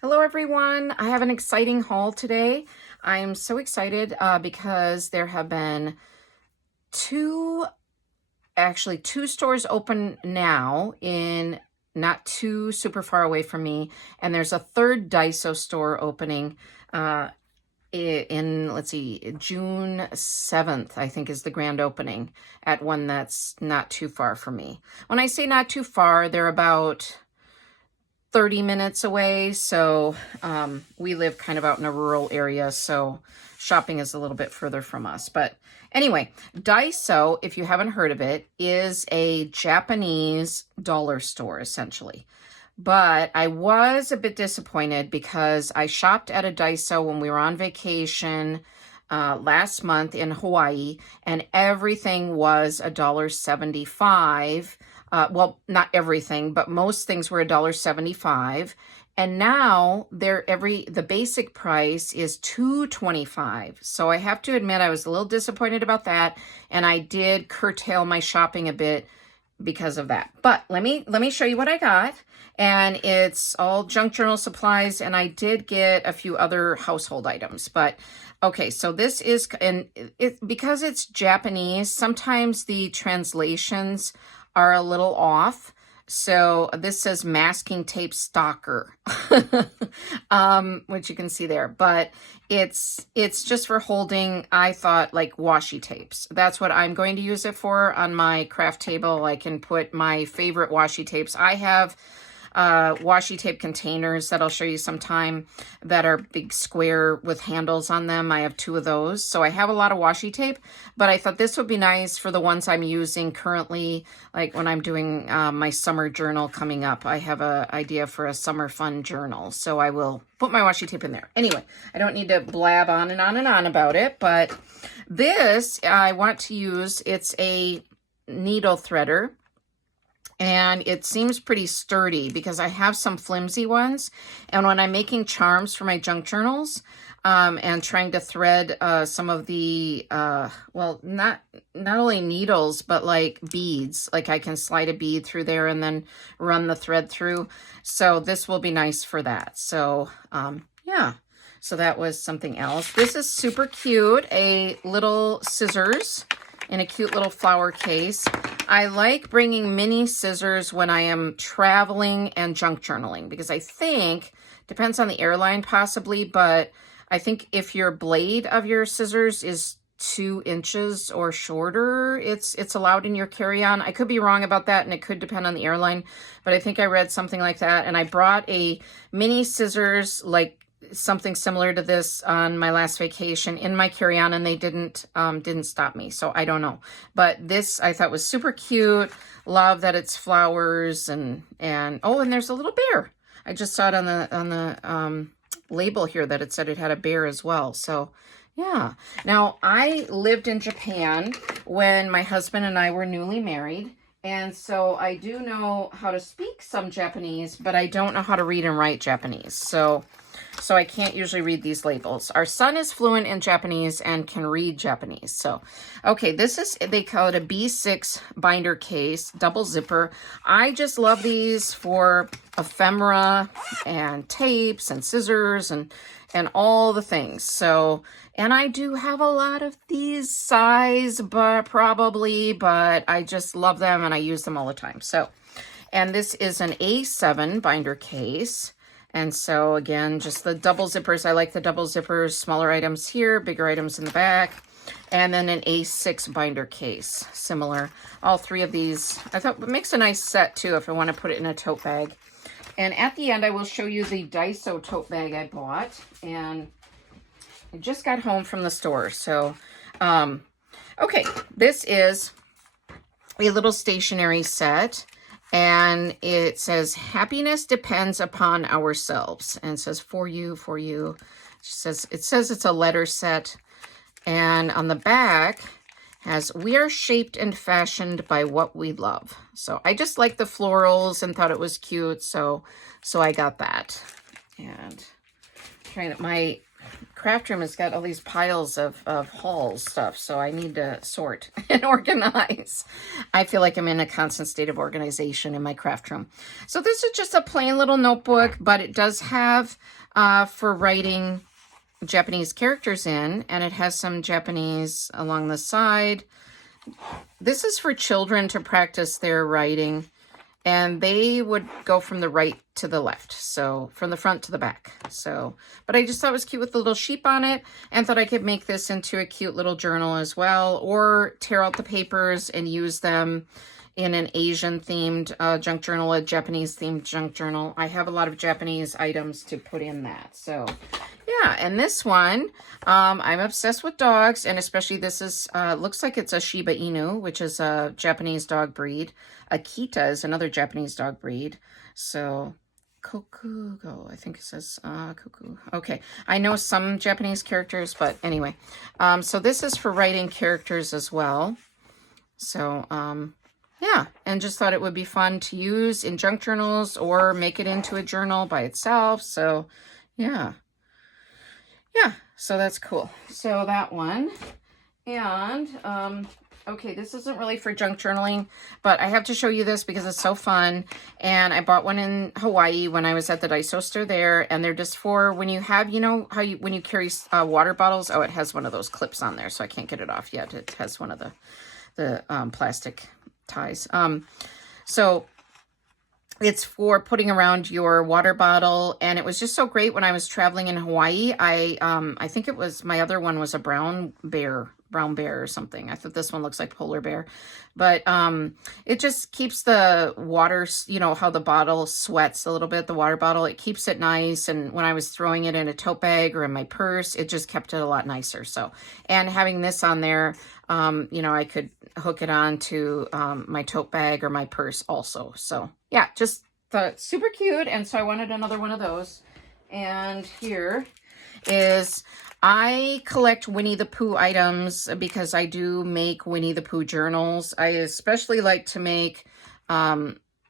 Hello everyone, I have an exciting haul today. I'm so excited because there have been two stores open now in not too super far away from me, and there's a third Daiso store opening in, let's see, June 7th, I think is the grand opening at one that's not too far from me. When I say not too far, they're about 30 minutes away, so we live kind of out in a rural area, so shopping is a little bit further from us. But anyway, Daiso, if you haven't heard of it, is a Japanese dollar store, essentially. But I was a bit disappointed because I shopped at a Daiso when we were on vacation last month in Hawaii, and everything was $1.75. Well, not everything, but most things were $1.75. And now the basic price is $2.25. So I have to admit I was a little disappointed about that, and I did curtail my shopping a bit because of that. But let me show you what I got. And it's all junk journal supplies, and I did get a few other household items. But okay, so this is, and because it's Japanese, sometimes the translations are a little off. So this says masking tape stalker, which you can see there, but it's just for holding, I thought, like washi tapes. That's what I'm going to use it for on my craft table. I can put my favorite washi tapes. I have washi tape containers that I'll show you sometime that are big square with handles on them. I have 2 of those. So I have a lot of washi tape, but I thought this would be nice for the ones I'm using currently, like when I'm doing my summer journal coming up. I have an idea for a summer fun journal, so I will put my washi tape in there. Anyway, I don't need to blab on and on and on about it, but this I want to use. It's a needle threader. And it seems pretty sturdy because I have some flimsy ones. And when I'm making charms for my junk journals and trying to thread some of the, well, not only needles, but like beads, like I can slide a bead through there and then run the thread through. So this will be nice for that. So yeah, so that was something else. This is super cute, a little scissors in a cute little flower case. I like bringing mini scissors when I am traveling and junk journaling because I think, depends on the airline possibly, but I think if your blade of your scissors is 2 inches or shorter, it's allowed in your carry-on. I could be wrong about that, and it could depend on the airline, but I think I read something like that. And I brought a mini scissors, like something similar to this on my last vacation in my carry-on, and they didn't stop me, so I don't know. But this I thought was super cute. Love that it's flowers and oh, and there's a little bear. I just saw it on the label here that it said it had a bear as well. So yeah. Now, I lived in Japan when my husband and I were newly married, and so I do know how to speak some Japanese, but I don't know how to read and write Japanese. So I can't usually read these labels. Our son is fluent in Japanese and can read Japanese. So, okay, this is, they call it a B6 binder case, double zipper. I just love these for ephemera and tapes and scissors and all the things. So, and I do have a lot of these size, but I just love them and I use them all the time. So, and this is an A7 binder case. And so again, just the double zippers. I like the double zippers, smaller items here, bigger items in the back. And then an A6 binder case, similar. All 3 of these, I thought it makes a nice set too if I want to put it in a tote bag. And at the end, I will show you the Daiso tote bag I bought. And I just got home from the store. So, okay, this is a little stationery set. And it says, happiness depends upon ourselves. And it says, for you, for you. It says it's a letter set. And on the back has, we are shaped and fashioned by what we love. So I just like the florals and thought it was cute. So I got that. And trying to, craft room has got all these piles of hauls stuff, so I need to sort and organize. I feel like I'm in a constant state of organization in my craft room. So this is just a plain little notebook, but it does have for writing Japanese characters in, and it has some Japanese along the side. This is for children to practice their writing, and they would go from the right to the left, so from the front to the back. So, but I just thought it was cute with the little sheep on it, and thought I could make this into a cute little journal as well, or tear out the papers and use them in an Asian themed junk journal, a Japanese themed junk journal. I have a lot of Japanese items to put in that. So yeah, and this one, I'm obsessed with dogs, and especially this is, looks like it's a Shiba Inu, which is a Japanese dog breed. Akita is another Japanese dog breed. So Kokugo, I think it says Koku. Okay, I know some Japanese characters, but anyway. So this is for writing characters as well. So, yeah, and just thought it would be fun to use in junk journals or make it into a journal by itself. So, yeah. Yeah, so that's cool. So that one. And, okay, this isn't really for junk journaling, but I have to show you this because it's so fun. And I bought one in Hawaii when I was at the Daiso store there. And they're just for when you have, you know, how you, when you carry water bottles. Oh, it has one of those clips on there, so I can't get it off yet. It has one of the plastic ties. So it's for putting around your water bottle, and it was just so great when I was traveling in Hawaii. I think it was, my other one was a brown bear or something. I thought this one looks like polar bear, but it just keeps the water, you know, how the bottle sweats a little bit, the water bottle, it keeps it nice. And when I was throwing it in a tote bag or in my purse, it just kept it a lot nicer. So, and having this on there, you know, I could hook it on to my tote bag or my purse also. So yeah, just thought super cute. And so I wanted another one of those. And here is, I collect Winnie the Pooh items because I do make Winnie the Pooh journals. I especially like to make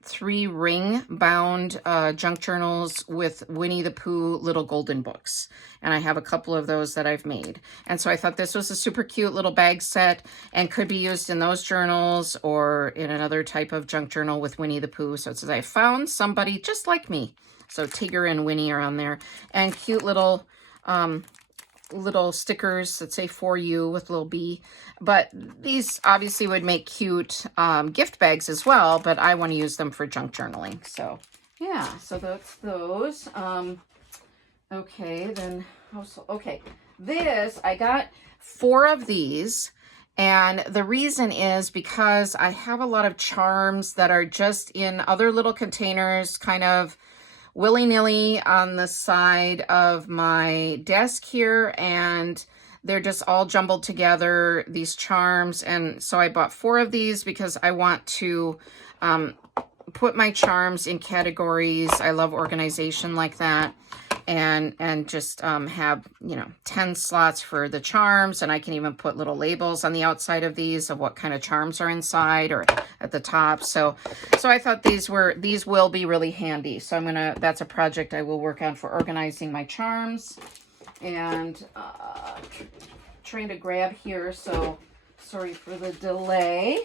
3 ring bound junk journals with Winnie the Pooh little golden books. And I have a couple of those that I've made. And so I thought this was a super cute little bag set and could be used in those journals or in another type of junk journal with Winnie the Pooh. So it says, I found somebody just like me. So Tigger and Winnie are on there. And cute little stickers that say for you with little B. But these obviously would make cute gift bags as well, but I want to use them for junk journaling. So yeah, so that's those. Okay, then okay, this, I got 4 of these, and the reason is because I have a lot of charms that are just in other little containers, kind of willy-nilly on the side of my desk here, and they're just all jumbled together, these charms. And so I bought 4 of these because I want to put my charms in categories. I love organization like that. And just have, you know, 10 slots for the charms, and I can even put little labels on the outside of these of what kind of charms are inside or at the top. So I thought these will be really handy. So that's a project I will work on for organizing my charms. And trying to grab here, so sorry for the delay.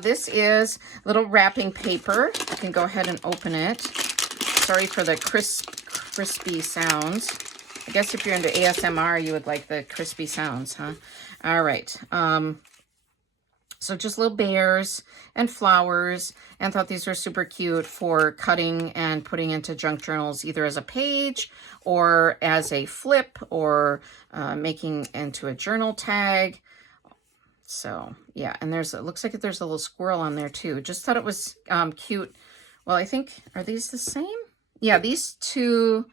This is little wrapping paper. I can go ahead and open it. Sorry for the crispy sounds. I guess if you're into ASMR, you would like the crispy sounds, huh? All right. So just little bears and flowers, and thought these were super cute for cutting and putting into junk journals, either as a page or as a flip, or making into a journal tag. So yeah, and it looks like there's a little squirrel on there too. Just thought it was cute. Well, I think, are these the same? Yeah, these two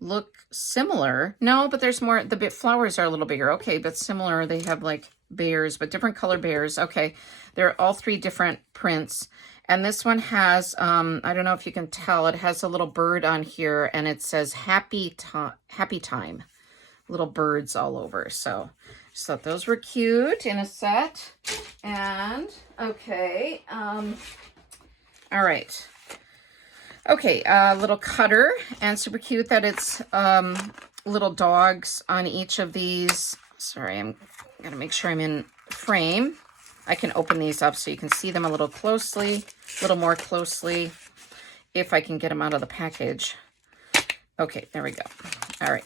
look similar. No, but there's more, the flowers are a little bigger. Okay, but similar. They have like bears, but different color bears. Okay, they're all 3 different prints. And this one has, I don't know if you can tell, it has a little bird on here, and it says happy time. Little birds all over. So just thought those were cute in a set. And okay, all right. Okay, a little cutter, and super cute that it's little dogs on each of these. Sorry, I'm going to make sure I'm in frame. I can open these up so you can see them a little more closely, if I can get them out of the package. Okay, there we go. All right.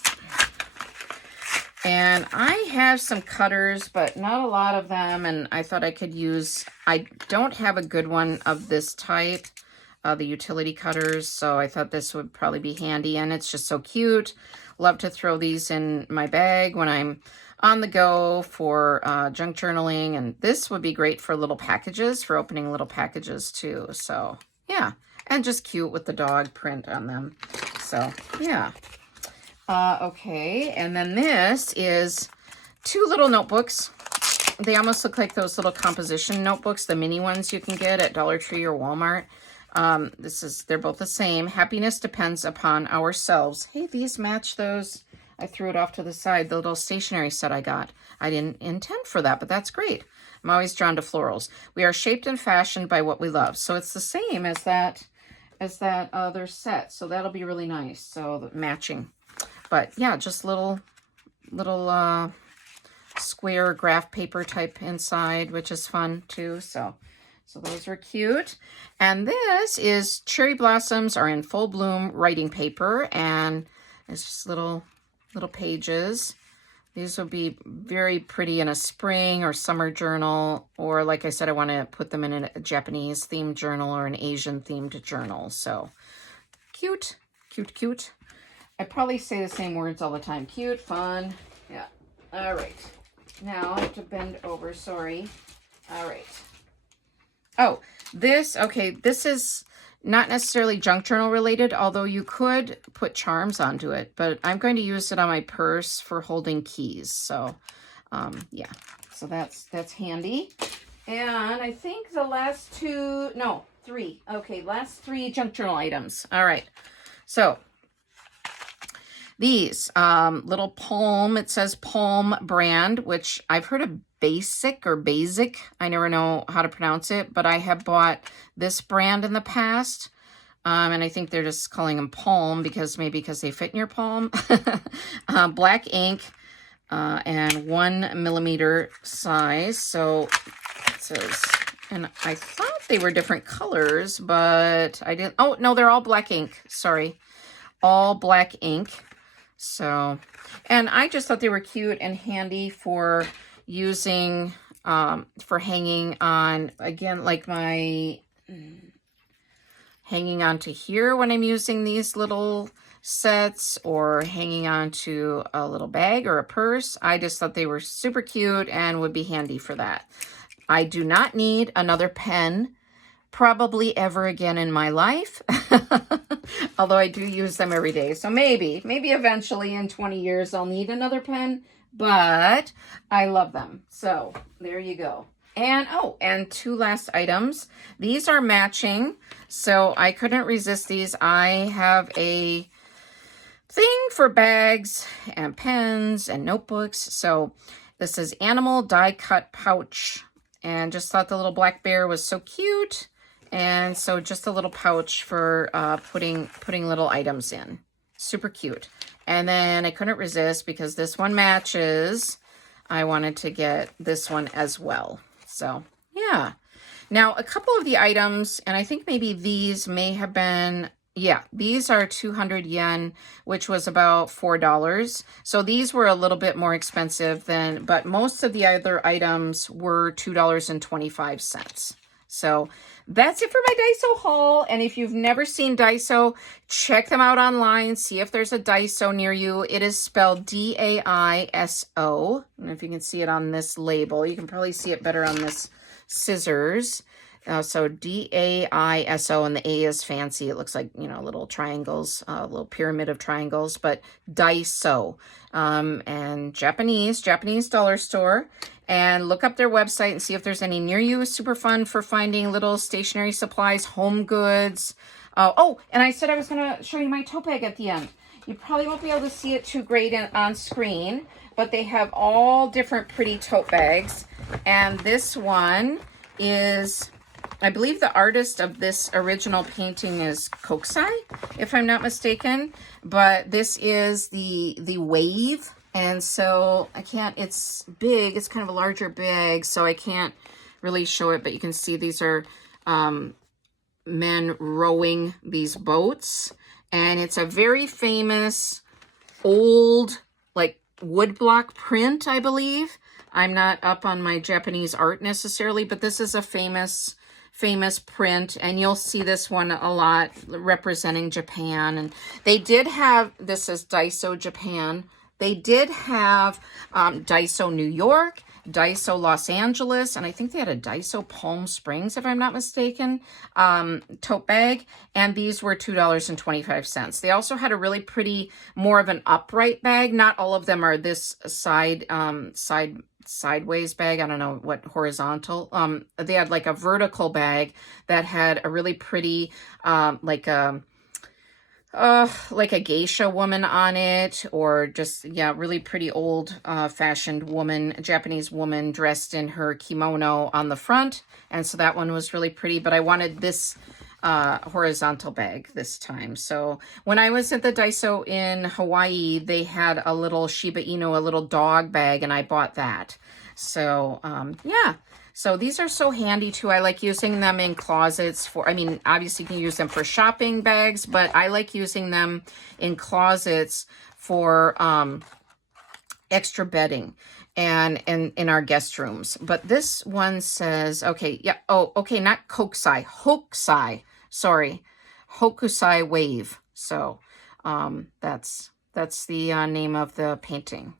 And I have some cutters, but not a lot of them, and I thought I could use, I don't have a good one of this type, the utility cutters, so I thought this would probably be handy, and it's just so cute. Love to throw these in my bag when I'm on the go for junk journaling, and this would be great for little packages, for opening little packages too. So yeah, and just cute with the dog print on them. So yeah. Okay, and then this is 2 little notebooks. They almost look like those little composition notebooks, the mini ones you can get at Dollar Tree or Walmart. They're both the same. Happiness depends upon ourselves. Hey, these match those. I threw it off to the side, the little stationery set I got. I didn't intend for that, but that's great. I'm always drawn to florals. We are shaped and fashioned by what we love. So it's the same as that other set. So that'll be really nice. So matching. But yeah, just little square graph paper type inside, which is fun too. So those are cute. And this is Cherry Blossoms Are in Full Bloom writing paper, and it's just little pages. These will be very pretty in a spring or summer journal, or like I said, I want to put them in a Japanese themed journal or an Asian themed journal. So cute, cute, cute. I probably say the same words all the time. Cute, fun. Yeah. All right. Now I have to bend over. Sorry. All right. Oh, this is not necessarily junk journal related, although you could put charms onto it, but I'm going to use it on my purse for holding keys. So, yeah. So that's handy. And I think the last 3. Okay, last 3 junk journal items. All right. So, these little Palm, it says Palm brand, which I've heard of Basic or Basic. I never know how to pronounce it, but I have bought this brand in the past. And I think they're just calling them Palm because they fit in your palm. Black ink and 1 millimeter size. So it says, and I thought they were different colors, but I didn't. Oh, no, they're all black ink. Sorry. All black ink. So, and I just thought they were cute and handy for using, for hanging on, again, like my hanging onto here when I'm using these little sets, or hanging onto a little bag or a purse. I just thought they were super cute and would be handy for that. I do not need another pen probably ever again in my life. Although I do use them every day. So maybe eventually in 20 years I'll need another pen, but I love them. So there you go. And oh, and 2 last items. These are matching, so I couldn't resist these. I have a thing for bags and pens and notebooks. So this is Animal Die Cut Pouch, and just thought the little black bear was so cute. And so just a little pouch for putting little items in. Super cute. And then I couldn't resist because this one matches. I wanted to get this one as well. So yeah. Now a couple of the items, and I think maybe these may have been, yeah, these are 200 yen, which was about $4. So these were a little bit more expensive than, but most of the other items were $2.25. So that's it for my Daiso haul. And if you've never seen Daiso, check them out online. See if there's a Daiso near you. It is spelled D-A-I-S-O. I don't know if you can see it on this label. You can probably see it better on this scissors. So D-A-I-S-O, and the A is fancy. It looks like, you know, little triangles, a little pyramid of triangles, but Daiso. And Japanese dollar store. And look up their website and see if there's any near you. Super fun for finding little stationery supplies, home goods. Oh, and I said I was going to show you my tote bag at the end. You probably won't be able to see it too great on screen, but they have all different pretty tote bags. And this one is I believe the artist of this original painting is Kokusai, if I'm not mistaken. But this is the wave. And so I can't, it's big. It's kind of a larger bag, so I can't really show it. But you can see these are men rowing these boats. And it's a very famous old, like, woodblock print, I believe. I'm not up on my Japanese art necessarily, but this is a famous print, and you'll see this one a lot representing Japan. And they did have, this is Daiso Japan. They did have Daiso New York, Daiso Los Angeles, and I think they had a Daiso Palm Springs, if I'm not mistaken, tote bag, and these were $2.25. They also had a really pretty, more of an upright bag. Not all of them are this sideways bag. I don't know what, horizontal. They had like a vertical bag that had a really pretty, like a geisha woman on it, or just, yeah, really pretty old fashioned woman, Japanese woman dressed in her kimono on the front. And so that one was really pretty, but I wanted this horizontal bag this time. So when I was at the Daiso in Hawaii, they had a little Shiba Inu, a little dog bag, and I bought that. So yeah. So these are so handy too. I like using them in closets for, I mean, obviously you can use them for shopping bags, but I like using them in closets for extra bedding and in our guest rooms. But this one says, okay, yeah, oh, okay, not Kokusai, Hokusai, sorry, Hokusai Wave. So that's the name of the painting.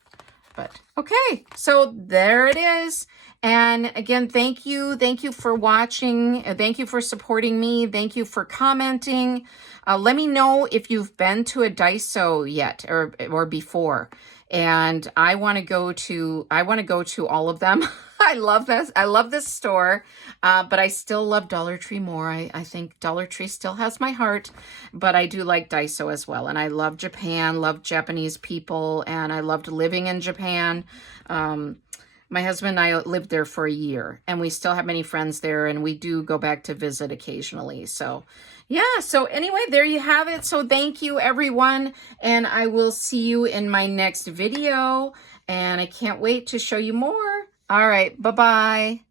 But okay, so there it is. And again, thank you for watching. Thank you for supporting me. Thank you for commenting. Let me know if you've been to a Daiso yet or before. And I want to go to all of them. I love this. I love this store. But I still love Dollar Tree more. I think Dollar Tree still has my heart, but I do like Daiso as well. And I love Japan, love Japanese people, and I loved living in Japan. My husband and I lived there for a year, and we still have many friends there, and we do go back to visit occasionally. So yeah, so anyway, there you have it. So thank you, everyone, and I will see you in my next video, and I can't wait to show you more. All right, bye-bye.